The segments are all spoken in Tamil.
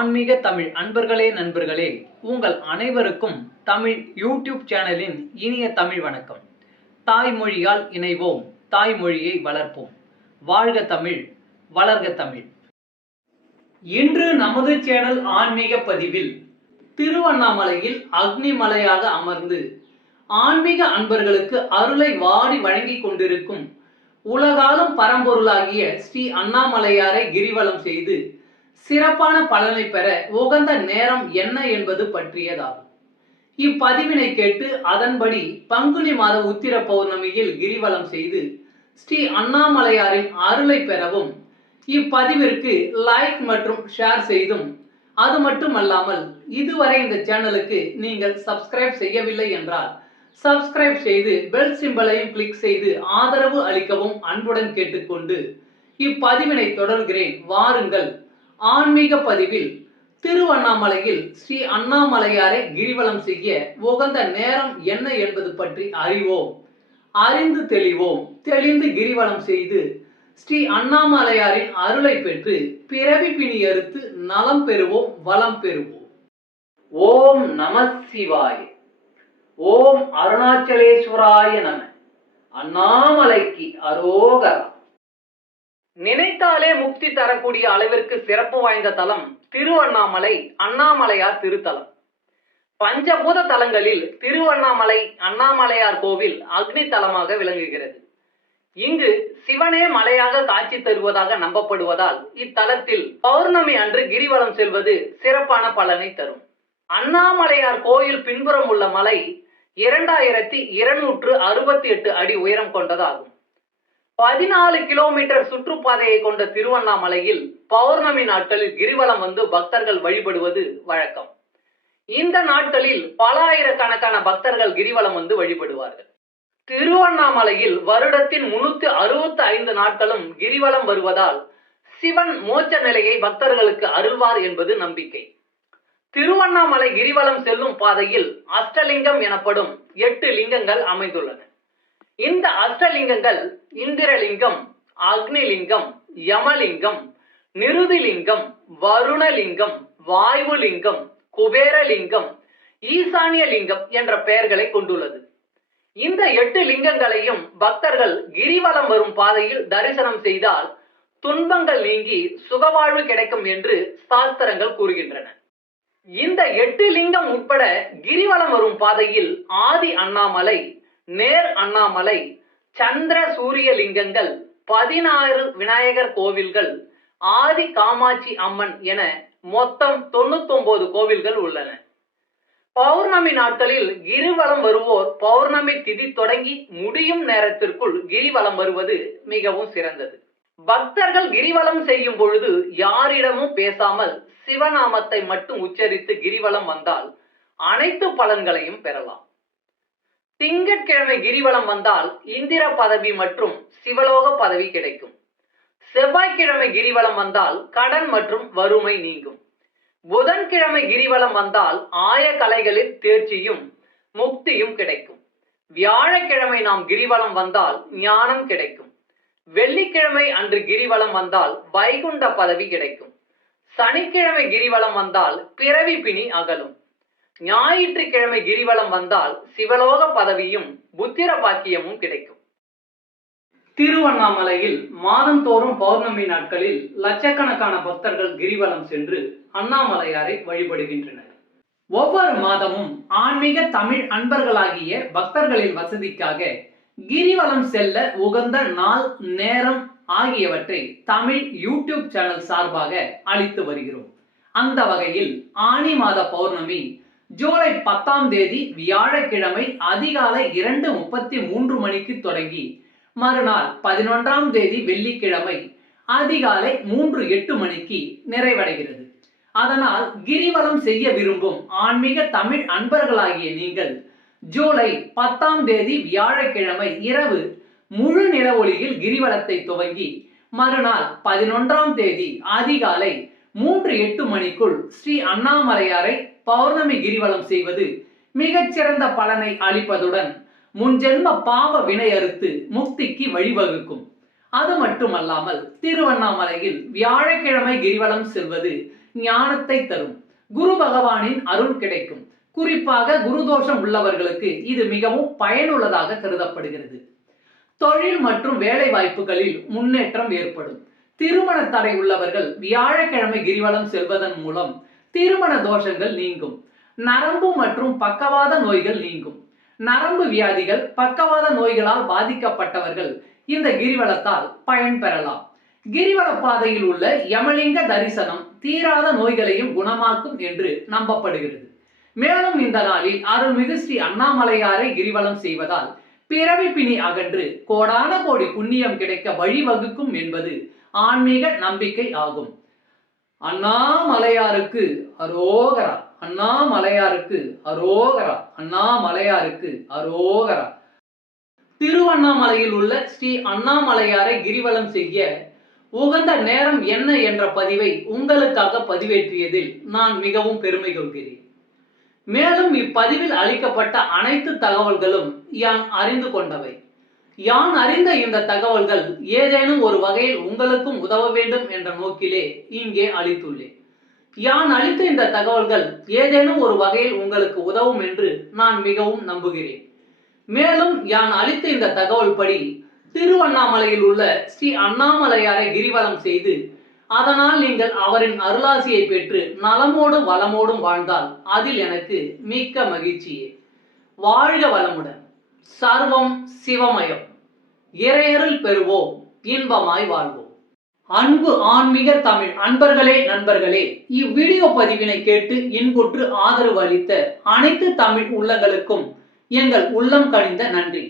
ஆன்மீக தமிழ் அன்பர்களே நண்பர்களே உங்கள் அனைவருக்கும் தமிழ் யூடியூப் சேனலின் இனிய தமிழ் வணக்கம். தாய்மொழியால் இணைவோம் தாய்மொழியை வளர்ப்போம். வாழ்க தமிழ் வளர்க தமிழ். இன்று நமது சேனல் ஆன்மீக பதிவில் திருவண்ணாமலையில் அக்னிமலையாக அமர்ந்து ஆன்மீக அன்பர்களுக்கு அருளை வாரி வழங்கிக் கொண்டிருக்கும் உலகாலும் பரம்பொருளாகிய ஸ்ரீ அண்ணாமலையாரை கிரிவலம் செய்து சிறப்பான பலனை பெற உகந்த நேரம் என்ன என்பது பற்றியதாகும். இப்பதிவினை கேட்டு அதன்படி பங்குனி மாத உத்திர பௌர்ணமியில் கிரிவலம் செய்து ஸ்ரீ அண்ணாமலையாரின் அருளை பெறவும் இப்பதிவிற்கு லைக் மற்றும் ஷேர் செய்தும். அது மட்டுமல்லாமல் இதுவரை இந்த சேனலுக்கு நீங்கள் சப்ஸ்கிரைப் செய்யவில்லை என்றால் சப்ஸ்கிரைப் செய்து பெல் சிம்பலையும் கிளிக் செய்து ஆதரவு அளிக்கவும் அன்புடன் கேட்டுக்கொண்டு இப்பதிவினை தொடர்கிறேன். வாருங்கள். ஆன்மீக பதிவில் திருவண்ணாமலையில் ஸ்ரீ அண்ணாமலையாரை கிரிவலம் செய்ய உகந்த நேரம் என்ன என்பது பற்றி அறிவோம். அறிந்து தெளிவோம். தெளிந்து கிரிவலம் செய்து ஸ்ரீ அண்ணாமலையாரின் அருளை பெற்று பிறவி பிணி அறுத்து நலம் பெறுவோம் வளம் பெறுவோம். ஓம் நம சிவாய. ஓம் அருணாச்சலேஸ்வராய நம. அண்ணாமலைக்கு அரோகரா. நினைத்தாலே முக்தி தரக்கூடிய அளவிற்கு சிறப்பு வாய்ந்த தலம் திருவண்ணாமலை அண்ணாமலையார் திருத்தலம். பஞ்சபூத தலங்களில் திருவண்ணாமலை அண்ணாமலையார் கோவில் அக்னி தலமாக விளங்குகிறது. இங்கு சிவனே மலையாக காட்சி தருவதாக நம்பப்படுவதால் இத்தலத்தில் பௌர்ணமி அன்று கிரிவலம் செல்வது சிறப்பான பலனை தரும். அண்ணாமலையார் கோயில் பின்புறம் உள்ள மலை இரண்டாயிரத்தி இருநூற்று அறுபத்தி எட்டு அடி உயரம் கொண்டதாகும். பதினாலு கிலோமீட்டர் சுற்றுப்பாதையை கொண்ட திருவண்ணாமலையில் பௌர்ணமி நாட்களில் கிரிவலம் வந்து பக்தர்கள் வழிபடுவது வழக்கம். இந்த நாட்களில் பல ஆயிரக்கணக்கான பக்தர்கள் கிரிவலம் வந்து வழிபடுவார்கள். திருவண்ணாமலையில் வருடத்தின் முன்னூத்தி அறுபத்தி ஐந்து நாட்களும் கிரிவலம் வருவதால் சிவன் மோட்ச நிலையை பக்தர்களுக்கு அருள்வார் என்பது நம்பிக்கை. திருவண்ணாமலை கிரிவலம் செல்லும் பாதையில் அஷ்டலிங்கம் எனப்படும் எட்டு லிங்கங்கள் அமைந்துள்ளன. இந்த அஷ்டலிங்கங்கள் இந்திரலிங்கம் அக்னிலிங்கம் யமலிங்கம் நிருதிலிங்கம் வருணலிங்கம் வாயுலிங்கம் குபேரலிங்கம் ஈசானிய லிங்கம் என்ற பெயர்களை கொண்டுள்ளது. இந்த எட்டு லிங்கங்களையும் பக்தர்கள் கிரிவலம் வரும் பாதையில் தரிசனம் செய்தால் துன்பங்கள் நீங்கி சுகவாழ்வு கிடைக்கும் என்று சாஸ்திரங்கள் கூறுகின்றன. இந்த எட்டு லிங்கம் உட்பட கிரிவலம் வரும் பாதையில் ஆதி அண்ணாமலை நேர் அண்ணாமலை சந்திர சூரிய லிங்கங்கள் பதினாறு விநாயகர் கோவில்கள் ஆதி காமாட்சி அம்மன் என மொத்தம் தொண்ணூத்தொன்பது கோவில்கள் உள்ளன. பௌர்ணமி நாட்களில் கிரிவலம் வருவோர் பௌர்ணமி திதி தொடங்கி முடியும் நேரத்திற்குள் கிரிவலம் வருவது மிகவும் சிறந்தது. பக்தர்கள் கிரிவலம் செய்யும் பொழுது யாரிடமும் பேசாமல் சிவநாமத்தை மட்டும் உச்சரித்து கிரிவலம் வந்தால் அனைத்து பலன்களையும் பெறலாம். திங்கட்கிழமை கிரிவலம் வந்தால் இந்திர பதவி மற்றும் சிவலோக பதவி கிடைக்கும். செவ்வாய்க்கிழமை கிரிவலம் வந்தால் கடன் மற்றும் வறுமை நீங்கும். புதன்கிழமை கிரிவலம் வந்தால் ஆய கலைகளில் தேர்ச்சியும் முக்தியும் கிடைக்கும். வியாழக்கிழமை நாம் கிரிவலம் வந்தால் ஞானம் கிடைக்கும். வெள்ளிக்கிழமை அன்று கிரிவலம் வந்தால் வைகுண்ட பதவி கிடைக்கும். சனிக்கிழமை கிரிவலம் வந்தால் பிறவி பிணி அகலும். ஞாயிற்றுக்கிழமை கிரிவலம் வந்தால் சிவலோக பதவியும் புத்திர பாக்கியமும் கிடைக்கும். திருவண்ணாமலையில் மாதந்தோறும் பௌர்ணமி நாட்களில் லட்சக்கணக்கான பக்தர்கள் கிரிவலம் சென்று அண்ணாமலையாரை வழிபடுகின்றனர். ஒவ்வொரு மாதமும் ஆன்மீக தமிழ் அன்பர்களாகிய பக்தர்களின் வசதிக்காக கிரிவலம் செல்ல உகந்த நாள் நேரம் ஆகியவற்றை தமிழ் யூடியூப் சேனல் சார்பாக அளித்து வருகிறோம். அந்த வகையில் ஆனி மாத பௌர்ணமி ஜூலை பத்தாம் தேதி வியாழக்கிழமை அதிகாலை இரண்டு முப்பத்தி மூன்று மணிக்கு தொடங்கி மறுநாள் பதினொன்றாம் தேதி வெள்ளிக்கிழமை அதிகாலை மூன்று எட்டு மணிக்கு நிறைவடைகிறது. அதனால் கிரிவலம் செய்ய விரும்பும் ஆன்மீக தமிழ் அன்பர்களாகிய நீங்கள் ஜூலை பத்தாம் தேதி வியாழக்கிழமை இரவு முழு நில ஒளியில் கிரிவலத்தை துவங்கி மறுநாள் பதினொன்றாம் தேதி அதிகாலை மூன்று எட்டு மணிக்குள் ஸ்ரீ அண்ணாமலையாரை பௌர்ணமி கிரிவலம் செய்வது மிகச்சிறந்த பலனை அளிப்பதுடன் முன்ஜென்ம பாவ வினை அறுத்து முக்திக்கு வழிவகுக்கும். அது மட்டுமல்லாமல் திருவண்ணாமலையில் வியாழக்கிழமை கிரிவலம் செல்வது ஞானத்தை தரும். குரு பகவானின் அருள் கிடைக்கும். குறிப்பாக குருதோஷம் உள்ளவர்களுக்கு இது மிகவும் பயனுள்ளதாக கருதப்படுகிறது. தொழில் மற்றும் வேலை வாய்ப்புகளில் முன்னேற்றம் ஏற்படும். திருமண தடை உள்ளவர்கள் வியாழக்கிழமை கிரிவலம் செல்வதன் மூலம் திருமண தோஷங்கள் நீங்கும். நரம்பு மற்றும் பக்கவாத நோய்கள் நீங்கும். நரம்பு வியாதிகள் பக்கவாத நோய்களால் பாதிக்கப்பட்டவர்கள் இந்த கிரிவலத்தால் பயன்பெறலாம் கிரிவல பாதையில் உள்ள யமலிங்க தரிசனம் தீராத நோய்களையும் குணமாக்கும் என்று நம்பப்படுகிறது. மேலும் இந்த நாளில் அருள்மிகு ஸ்ரீ அண்ணாமலையாரை கிரிவலம் செய்வதால் பிறவி பிணி அகன்று கோடான கோடி புண்ணியம் கிடைக்க வழிவகுக்கும் என்பது ஆன்மீக நம்பிக்கை ஆகும். அண்ணாமலையாருக்கு அரோகரா. அண்ணாமலையாருக்கு அரோகரா. அண்ணாமலையாருக்கு அரோகரா. திருவண்ணாமலையில் உள்ள ஸ்ரீ அண்ணாமலையாரை கிரிவலம் செய்ய உகந்த நேரம் என்ன என்ற பதிவை உங்களுக்காக பதிவேற்றியதில் நான் மிகவும் பெருமை கொள்கிறேன். மேலும் இப்பதிவில் அளிக்கப்பட்ட அனைத்து தகவல்களும் யான் அறிந்து கொண்டவை. யான் அறிந்த இந்த தகவல்கள் ஏதேனும் ஒரு வகையில் உங்களுக்கும் உதவ வேண்டும் என்ற நோக்கிலே இங்கே அளித்துள்ளேன். யான் அளித்த இந்த தகவல்கள் ஏதேனும் ஒரு வகையில் உங்களுக்கு உதவும் என்று நான் மிகவும் நம்புகிறேன். மேலும் யான் அளித்த இந்த தகவல் படி திருவண்ணாமலையில் உள்ள ஸ்ரீ அண்ணாமலையாரை கிரிவலம் செய்து அதனால் நீங்கள் அவரின் அருளாசியை பெற்று நலமோடும் வளமோடும் வாழ்ந்தால் அதில் எனக்கு மிக்க மகிழ்ச்சியே. வாழ்க வளமுடன். சர்வம் சிவமயம். இறையருள் பெறுவோம் இன்பமாய் வாழ்வோம். அன்பு ஆன்மீக தமிழ் அன்பர்களே நண்பர்களே இவ்வீடியோ பதிவினை கேட்டு இன்புற்று ஆதரவு அளித்த அனைத்து தமிழ் உள்ளங்களுக்கும் எங்கள் உள்ளம் கனிந்த நன்றி.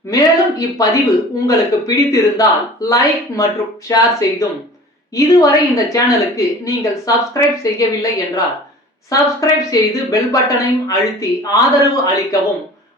மேலும் இப்பதிவு உங்களுக்கு பிடித்திருந்தால் லைக் மற்றும் ஷேர் செய்தும். இதுவரை இந்த சேனலுக்கு நீங்கள் சப்ஸ்கிரைப் செய்யவில்லை என்றால் சப்ஸ்கிரைப் செய்து பெல் பட்டனையும் அழுத்தி ஆதரவு அளிக்கவும்